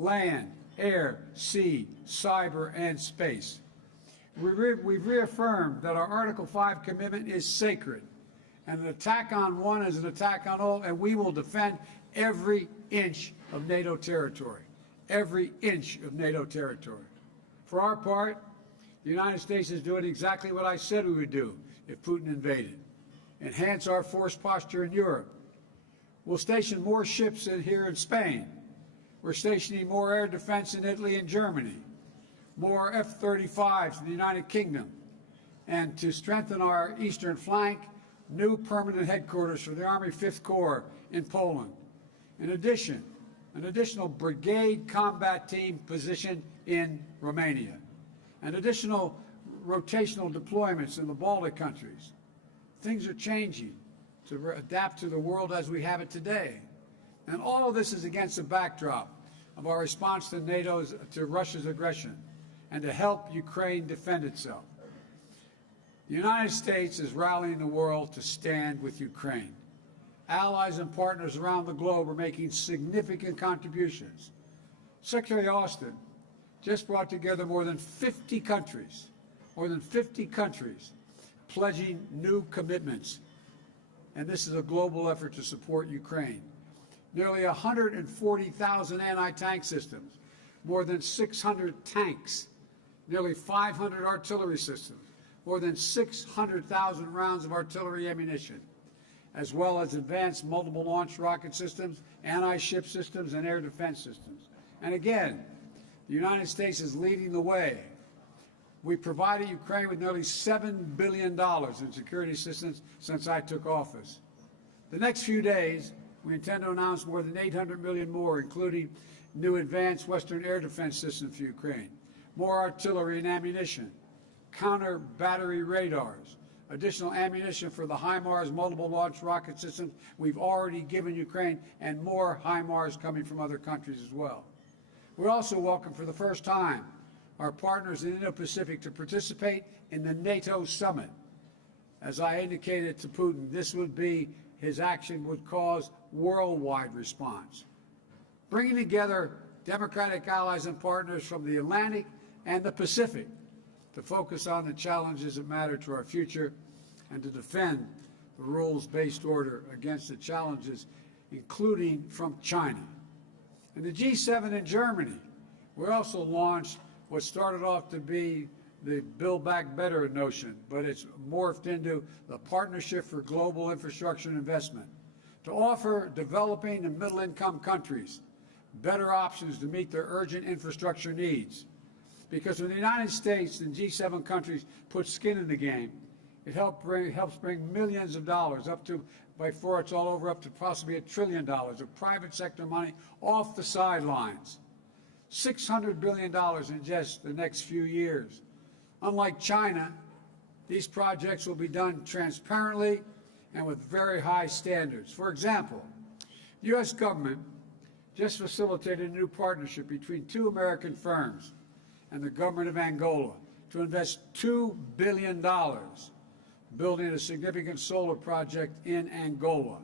land, air, sea, cyber, and space. We've reaffirmed that our Article 5 commitment is sacred, and an attack on one is an attack on all, and we will defend every inch of NATO territory. Every inch of NATO territory. For our part, the United States is doing exactly what I said we would do if Putin invaded. Enhance our force posture in Europe. We'll station more ships here in Spain. We're stationing more air defense in Italy and Germany, more F-35s in the United Kingdom, and to strengthen our eastern flank, new permanent headquarters for the Army 5th Corps in Poland. In addition, an additional brigade combat team position in Romania, and additional rotational deployments in the Baltic countries. Things are changing to adapt to the world as we have it today. And all of this is against the backdrop of our response to Russia's aggression and to help Ukraine defend itself. The United States is rallying the world to stand with Ukraine. Allies and partners around the globe are making significant contributions. Secretary Austin just brought together more than 50 countries, pledging new commitments. And this is a global effort to support Ukraine. Nearly 140,000 anti-tank systems, more than 600 tanks, nearly 500 artillery systems, more than 600,000 rounds of artillery ammunition, as well as advanced multiple launch rocket systems, anti-ship systems, and air defense systems. And again, the United States is leading the way. We provided Ukraine with nearly $7 billion in security assistance since I took office. The next few days, we intend to announce more than $800 million more, including new advanced Western air defense systems for Ukraine, more artillery and ammunition, counter battery radars, additional ammunition for the HIMARS multiple launch rocket systems we've already given Ukraine, and more HIMARS coming from other countries as well. We also welcome for the first time our partners in the Indo-Pacific to participate in the NATO Summit. As I indicated to Putin, his action would cause worldwide response, bringing together democratic allies and partners from the Atlantic and the Pacific to focus on the challenges that matter to our future and to defend the rules-based order against the challenges, including from China. In the G7 in Germany, we also launched what started off to be the Build Back Better notion, but it's morphed into the Partnership for Global Infrastructure and Investment, to offer developing and middle-income countries better options to meet their urgent infrastructure needs. Because when the United States and G7 countries put skin in the game, it helps bring millions of dollars before it's all over, up to possibly $1 trillion of private sector money off the sidelines. $600 billion in just the next few years. Unlike China, these projects will be done transparently and with very high standards. For example, the U.S. government just facilitated a new partnership between two American firms and the government of Angola to invest $2 billion building a significant solar project in Angola.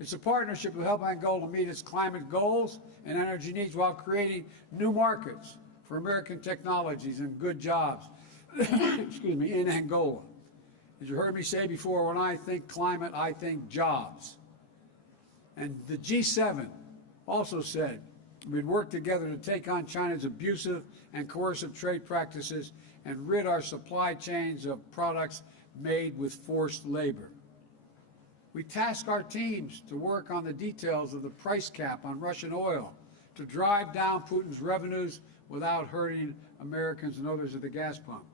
It's a partnership to help Angola meet its climate goals and energy needs while creating new markets for American technologies and good jobs in Angola. As you heard me say before, when I think climate, I think jobs. And the G7 also said we'd work together to take on China's abusive and coercive trade practices and rid our supply chains of products made with forced labor. We task our teams to work on the details of the price cap on Russian oil to drive down Putin's revenues without hurting Americans and others at the gas pump.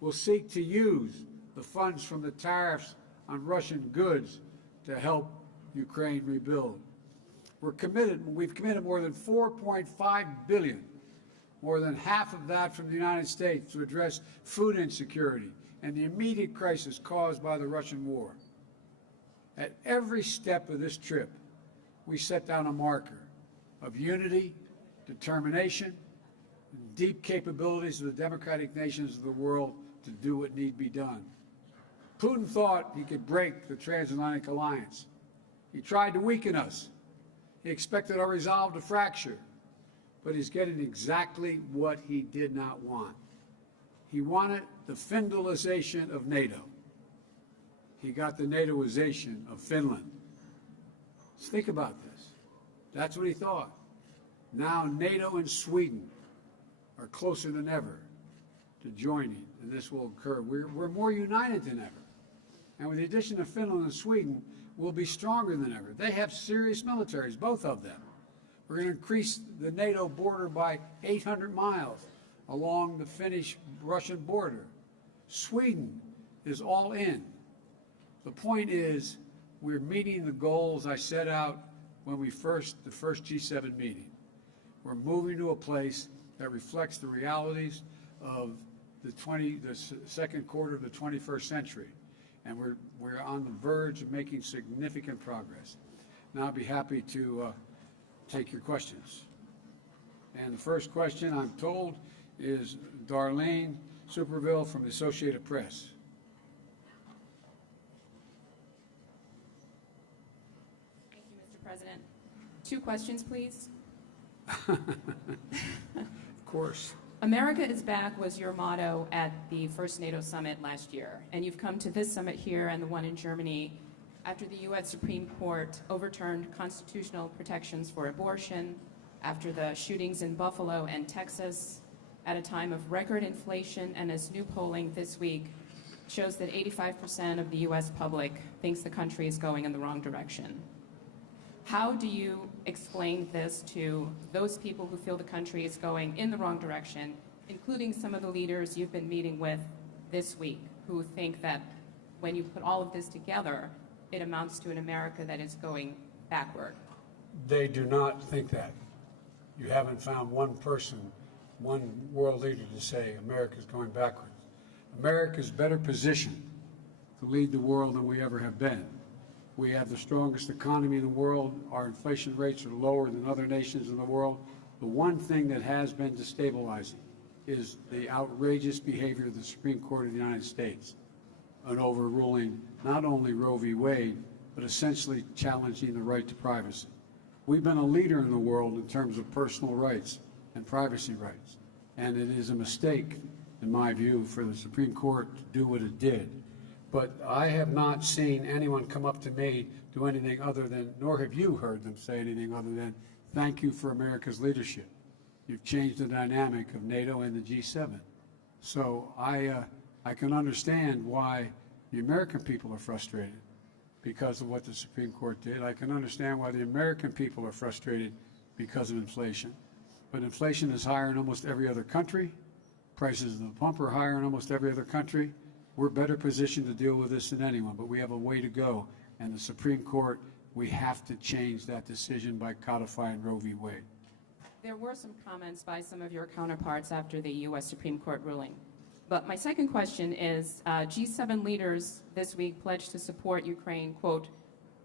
We'll seek to use the funds from the tariffs on Russian goods to help Ukraine rebuild. We've committed more than $4.5 billion, more than half of that from the United States, to address food insecurity and the immediate crisis caused by the Russian war. At every step of this trip, we set down a marker of unity, determination, and deep capabilities of the democratic nations of the world to do what need be done. Putin thought he could break the transatlantic alliance. He tried to weaken us. He expected our resolve to fracture. but he's getting exactly what he did not want. He wanted the Finlandization of NATO. He got the NATOization of Finland. Let's think about this. That's what he thought. Now NATO and Sweden are closer than ever to joining, and this will occur. We're more united than ever. And with the addition of Finland and Sweden, we'll be stronger than ever. They have serious militaries, both of them. We're going to increase the NATO border by 800 miles along the Finnish-Russian border. Sweden is all in. The point is, we're meeting the goals I set out when the first G7 meeting. We're moving to a place that reflects the realities of the second quarter of the 21st century. And we're on the verge of making significant progress. Now I'll be happy to take your questions. And the first question, I'm told, is Darlene Superville from the Associated Press. Thank you, Mr. President. 2 questions, please. Of course. America is back was your motto at the first NATO summit last year, and you've come to this summit here and the one in Germany after the U.S. Supreme Court overturned constitutional protections for abortion, after the shootings in Buffalo and Texas, at a time of record inflation, and as new polling this week shows that 85% of the U.S. public thinks the country is going in the wrong direction. How do you explain this to those people who feel the country is going in the wrong direction, including some of the leaders you've been meeting with this week, who think that when you put all of this together, it amounts to an America that is going backward? They do not think that. You haven't found one person, one world leader to say America's going backwards. America's better positioned to lead the world than we ever have been. We have the strongest economy in the world. Our inflation rates are lower than other nations in the world. The one thing that has been destabilizing is the outrageous behavior of the Supreme Court of the United States in overruling not only Roe v. Wade, but essentially challenging the right to privacy. We've been a leader in the world in terms of personal rights and privacy rights, and it is a mistake, in my view, for the Supreme Court to do what it did. But I have not seen anyone come up to me do anything other than, nor have you heard them say anything other than, thank you for America's leadership. You've changed the dynamic of NATO and the G7. So I can understand why the American people are frustrated because of what the Supreme Court did. I can understand why the American people are frustrated because of inflation. But inflation is higher in almost every other country. Prices of the pump are higher in almost every other country. We're better positioned to deal with this than anyone, but we have a way to go. And the Supreme Court, we have to change that decision by codifying Roe v. Wade. There were some comments by some of your counterparts after the U.S. Supreme Court ruling. But my second question is, G7 leaders this week pledged to support Ukraine, quote,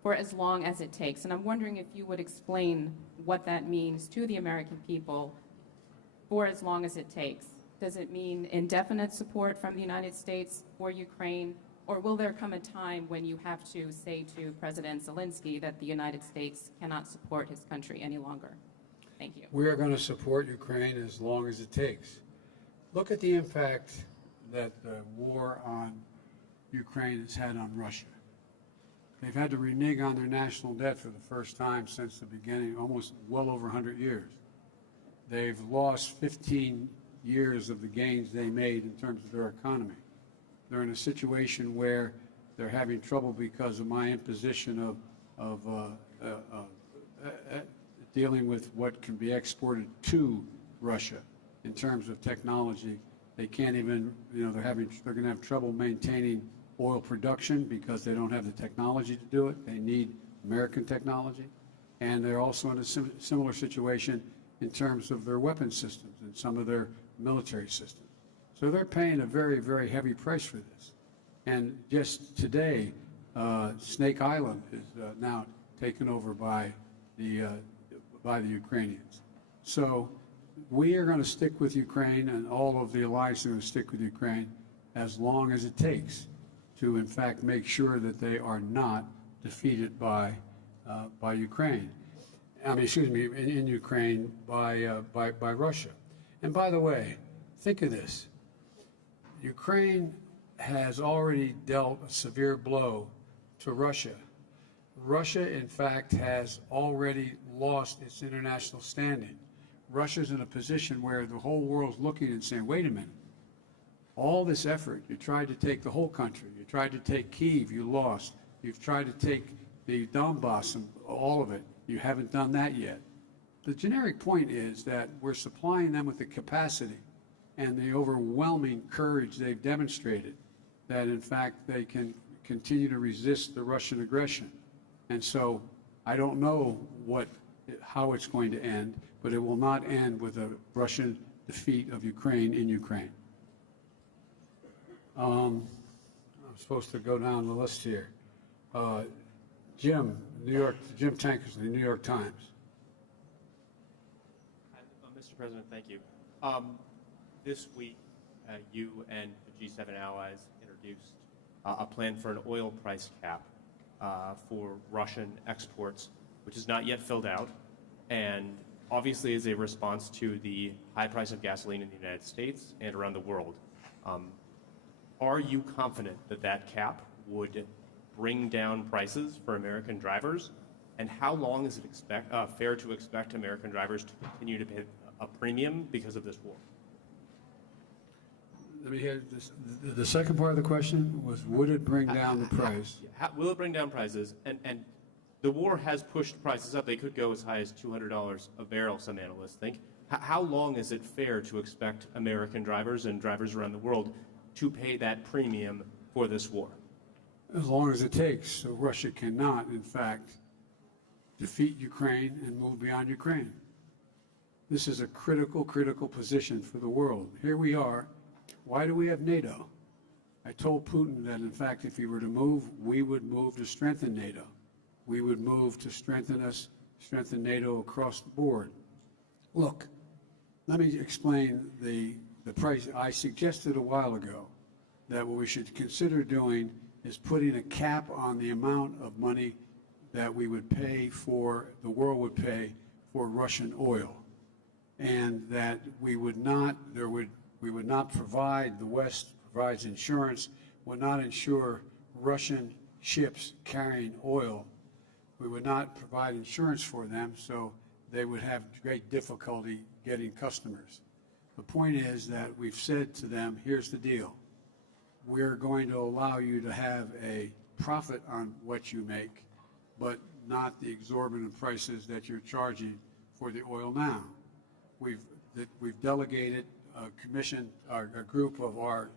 for as long as it takes. And I'm wondering if you would explain what that means to the American people, for as long as it takes. Does it mean indefinite support from the United States for Ukraine, or will there come a time when you have to say to President Zelensky that the United States cannot support his country any longer? Thank you. We are going to support Ukraine as long as it takes. Look at the impact that the war on Ukraine has had on Russia. They've had to renege on their national debt for the first time since the beginning, almost well over 100 years. They've lost 15 years of the gains they made in terms of their economy. They're in a situation where they're having trouble because of my imposition of dealing with what can be exported to Russia in terms of technology. They can't even, they're going to have trouble maintaining oil production because they don't have the technology to do it. They need American technology. And they're also in a similar situation in terms of their weapon systems and some of their military systems. So they're paying a very, very heavy price for this. And just today, Snake Island is now taken over by the Ukrainians. So we are going to stick with Ukraine, and all of the allies are going to stick with Ukraine as long as it takes to, in fact, make sure that they are not defeated by Ukraine. excuse me, in Ukraine by Russia. And by the way, think of this. Ukraine has already dealt a severe blow to Russia. Russia, in fact, has already lost its international standing. Russia's in a position where the whole world's looking and saying, wait a minute, all this effort, you tried to take the whole country, you tried to take Kyiv, you lost, you've tried to take the Donbass and all of it, you haven't done that yet. The generic point is that we're supplying them with the capacity and the overwhelming courage they've demonstrated that, in fact, they can continue to resist the Russian aggression. And so I don't know how it's going to end, but it will not end with a Russian defeat of Ukraine in Ukraine. I'm supposed to go down the list here. Jim Tankersley, New York Times. Mr. President, thank you. This week, you and the G7 allies introduced a plan for an oil price cap for Russian exports, which is not yet filled out, and obviously is a response to the high price of gasoline in the United States and around the world. Are you confident that that cap would bring down prices for American drivers? And how long is it fair to expect American drivers to continue to pay a premium because of this war? Let me hear this. The second part of the question was, would it bring down the price? Will it bring down prices? And the war has pushed prices up. They could go as high as $200 a barrel, some analysts think. How long is it fair to expect American drivers and drivers around the world to pay that premium for this war? As long as it takes, so Russia cannot, in fact, defeat Ukraine and move beyond Ukraine. This is a critical position for the world. Here we are. Why do we have NATO? I told Putin that, in fact, if he were to move, we would move to strengthen NATO. We would move to strengthen NATO across the board. Look, let me explain the price. I suggested a while ago that what we should consider doing is putting a cap on the amount of money that we would pay for, the world would pay for Russian oil, and that we would not provide, the West provides insurance, would not insure Russian ships carrying oil. We would not provide insurance for them, so they would have great difficulty getting customers. The point is that we've said to them, here's the deal. We're going to allow you to have a profit on what you make, but not the exorbitant prices that you're charging for the oil now. We've delegated a commission, a group of our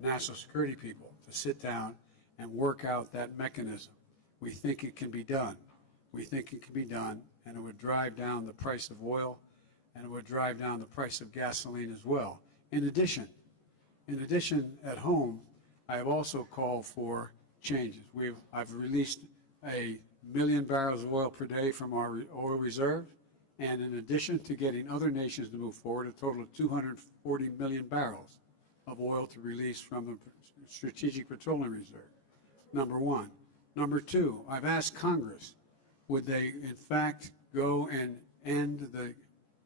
national security people to sit down and work out that mechanism. We think it can be done. We think it can be done, and it would drive down the price of oil, and it would drive down the price of gasoline as well. In addition, at home, I have also called for changes. I've released 1 million barrels of oil per day from our oil reserve, and in addition to getting other nations to move forward, a total of 240 million barrels of oil to release from the Strategic Petroleum Reserve, number one. Number two, I've asked Congress, would they in fact go and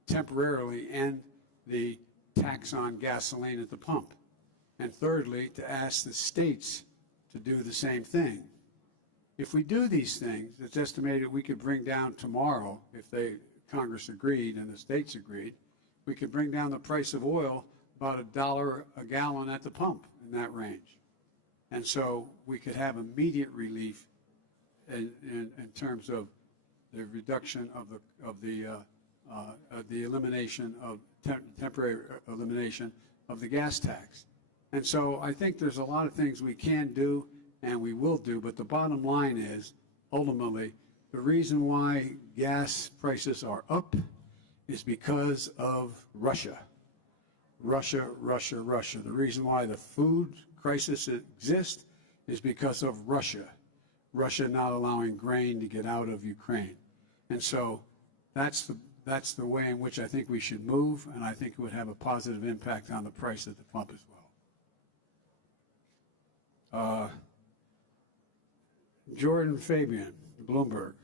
temporarily end the tax on gasoline at the pump? And thirdly, to ask the states to do the same thing. If we do these things, it's estimated we could bring down tomorrow, if Congress agreed and the states agreed, we could bring down the price of oil about $1 a gallon at the pump, in that range. And so we could have immediate relief in terms of the reduction of the elimination of temporary elimination of the gas tax. And so I think there's a lot of things we can do and we will do, but the bottom line is, ultimately, the reason why gas prices are up is because of Russia. Russia. The reason why the food crisis exists is because of Russia. Russia not allowing grain to get out of Ukraine. And so that's the way in which I think we should move, and I think it would have a positive impact on the price at the pump as well. Jordan Fabian, Bloomberg.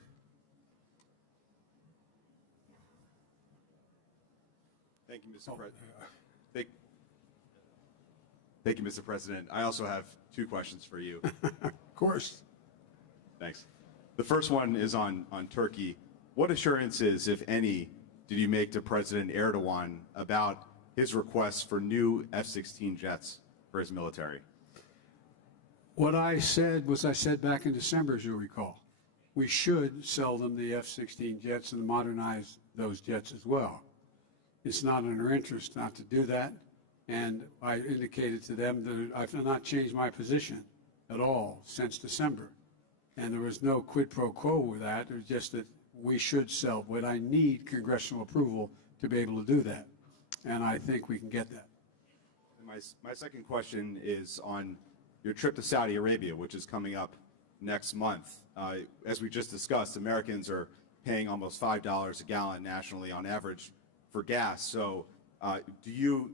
Thank you, Mr. President. Thank you, Mr. President. I also have two questions for you. Of course. Thanks. The first one is on Turkey. What assurances, if any, did you make to President Erdogan about his request for new F-16 jets for his military? What I said was I said back in December, as you recall, we should sell them the F-16 jets and modernize those jets as well. It's not in our interest not to do that, and I indicated to them that I've not changed my position at all since December. And there was no quid pro quo with that. It was just that we should sell, but I need congressional approval to be able to do that, and I think we can get that. And my second question is on your trip to Saudi Arabia, which is coming up next month. As we just discussed, Americans are paying almost $5 a gallon nationally on average for gas. So do you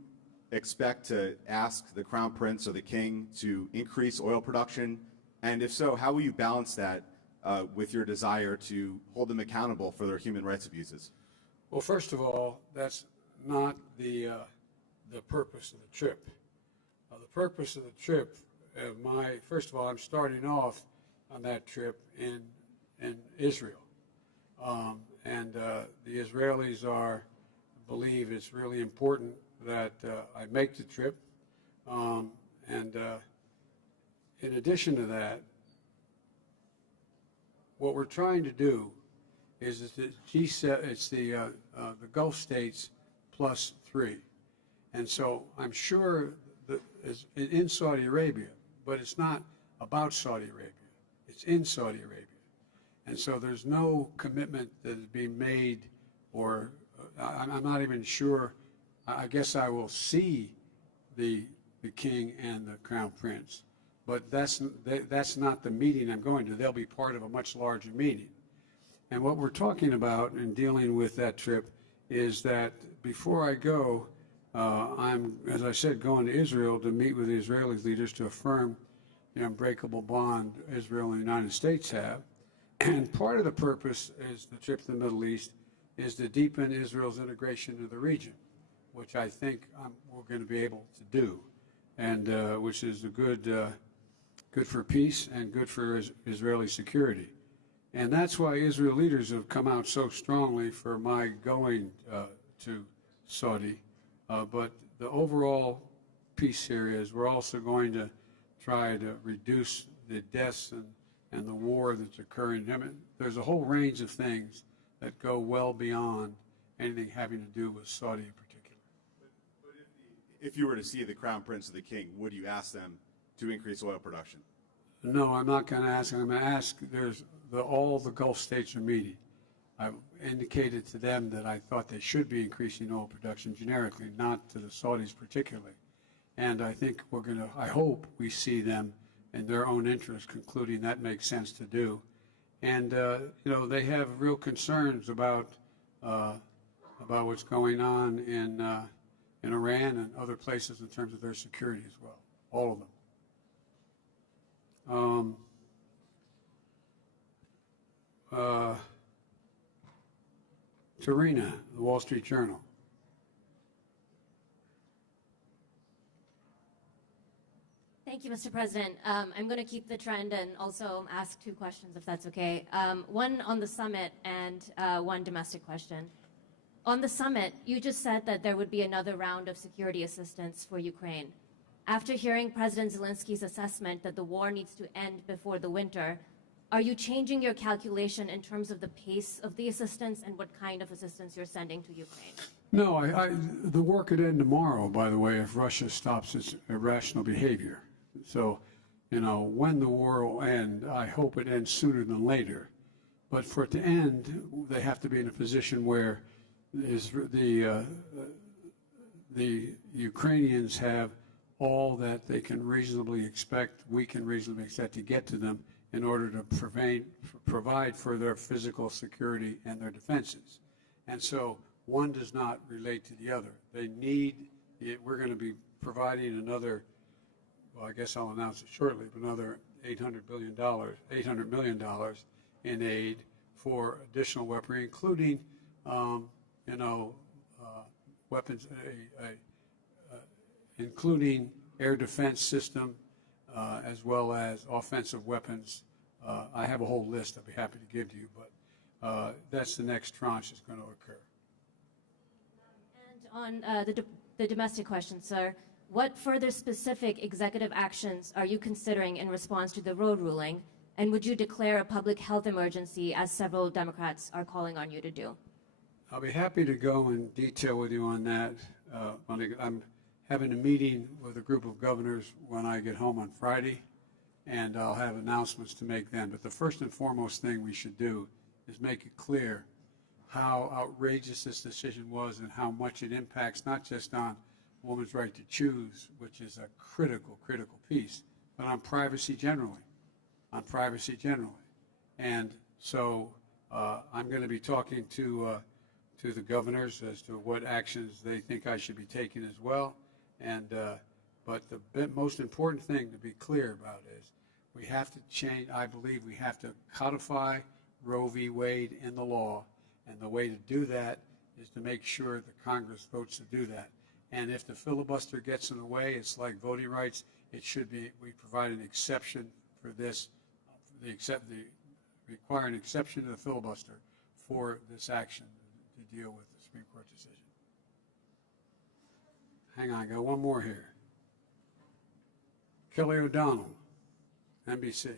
expect to ask the Crown Prince or the King to increase oil production? And if so, how will you balance that with your desire to hold them accountable for their human rights abuses? Well, first of all, that's not the purpose of the trip. The purpose of the trip, first of all, I'm starting off on that trip in Israel. And the Israelis believe it's really important that I make the trip. In addition to that, what we're trying to do is the G7, it's the Gulf states plus 3. And so I'm sure that it's in Saudi Arabia, but it's not about Saudi Arabia. It's in Saudi Arabia. And so there's no commitment that is being made, or I'm not even sure. I guess I will see the King and the Crown Prince, but that's not the meeting I'm going to. They'll be part of a much larger meeting. And what we're talking about in dealing with that trip is that before I go, I'm, as I said, going to Israel to meet with the Israeli leaders to affirm the unbreakable bond Israel and the United States have. And part of the purpose is the trip to the Middle East is to deepen Israel's integration into the region, which I think we're going to be able to do, and which is good for peace and good for Israeli security. And that's why Israel leaders have come out so strongly for my going to Saudi. But the overall piece here is we're also going to try to reduce the deaths and the war that's occurring. I mean, there's a whole range of things that go well beyond anything having to do with Saudi in particular. But if you were to see the Crown Prince or the King, would you ask them to increase oil production? No, I'm not going to ask. I'm going to ask, all the Gulf states are meeting. I've indicated to them that I thought they should be increasing oil production generically, not to the Saudis particularly. And I think I hope we see them in their own interest, concluding that makes sense to do. And, they have real concerns about what's going on in Iran and other places in terms of their security as well, all of them. Tarina, the Wall Street Journal. Thank you, Mr. President. I'm going to keep the trend and also ask two questions, if that's okay. One on the summit and one domestic question. On the summit, you just said that there would be another round of security assistance for Ukraine. After hearing President Zelensky's assessment that the war needs to end before the winter, are you changing your calculation in terms of the pace of the assistance and what kind of assistance you're sending to Ukraine? No, the war could end tomorrow, by the way, if Russia stops its irrational behavior. So, when the war will end, I hope it ends sooner than later. But for it to end, they have to be in a position where the Ukrainians have all that they can reasonably expect, we can reasonably expect to get to them in order to provide for their physical security and their defenses. And so one does not relate to the other. They need it. We're going to be providing another, well, I guess I'll announce it shortly, but another $800 million, in aid for additional weaponry, including, weapons, including air defense system, as well as offensive weapons. I have a whole list I'd be happy to give to you, but that's the next tranche that's going to occur. And on the domestic question, sir, what further specific executive actions are you considering in response to the Roe ruling? And would you declare a public health emergency, as several Democrats are calling on you to do? I'll be happy to go in detail with you on that. I'm having a meeting with a group of governors when I get home on Friday, and I'll have announcements to make then. But the first and foremost thing we should do is make it clear how outrageous this decision was and how much it impacts not just on a woman's right to choose, which is a critical piece, but on privacy generally. And so I'm going to be talking to the governors as to what actions they think I should be taking as well. And but the most important thing to be clear about is we have to change. I believe we have to codify Roe v. Wade in the law, and the way to do that is to make sure the Congress votes to do that. And if the filibuster gets in the way, it's like voting rights. It should be, we provide an exception for this, require an exception to the filibuster for this action to deal with the Supreme Court decision. Hang on, I got one more here. Kelly O'Donnell, NBC.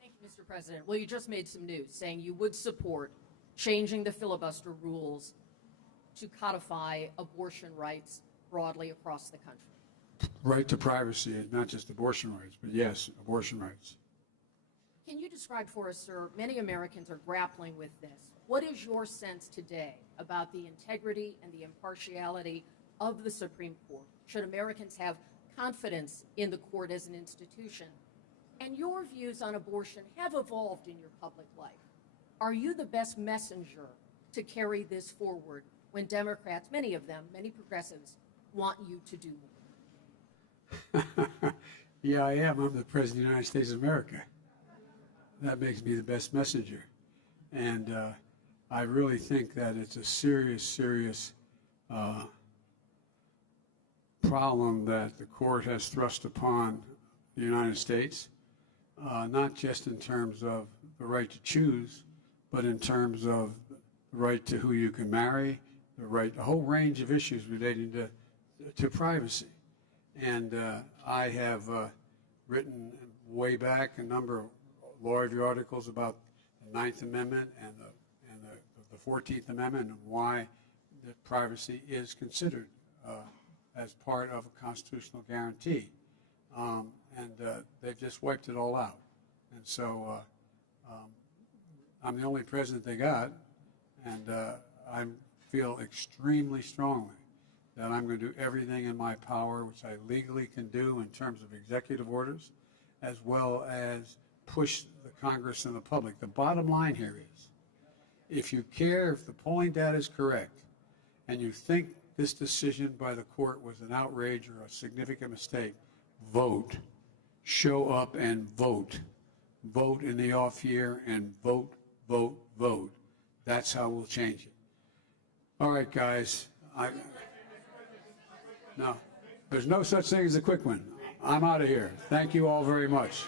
Thank you, Mr. President. Well, you just made some news saying you would support changing the filibuster rules to codify abortion rights broadly across the country. Right to privacy, not just abortion rights, but yes, abortion rights. Can you describe for us, sir, many Americans are grappling with this. What is your sense today about the integrity and the impartiality of the Supreme Court? Should Americans have confidence in the court as an institution? And your views on abortion have evolved in your public life. Are you the best messenger to carry this forward when Democrats, many of them, many progressives, want you to do more? Yeah, I am. I'm the President of the United States of America. That makes me the best messenger. And I really think that it's a serious problem that the court has thrust upon the United States, not just in terms of the right to choose, but in terms of the right to who you can marry, a whole range of issues relating to privacy. And I have written way back a number of law review articles about the 9th Amendment and the 14th Amendment and why the privacy is considered as part of a constitutional guarantee. And they've just wiped it all out. And so I'm the only president they got, and I feel extremely strongly that I'm going to do everything in my power, which I legally can do in terms of executive orders, as well as push the Congress and the public. The bottom line here is, if you care, if the polling data is correct, and you think this decision by the court was an outrage or a significant mistake, vote. Show up and vote. Vote in the off year and vote. That's how we'll change it. All right, guys. No, there's no such thing as a quick one. I'm out of here. Thank you all very much.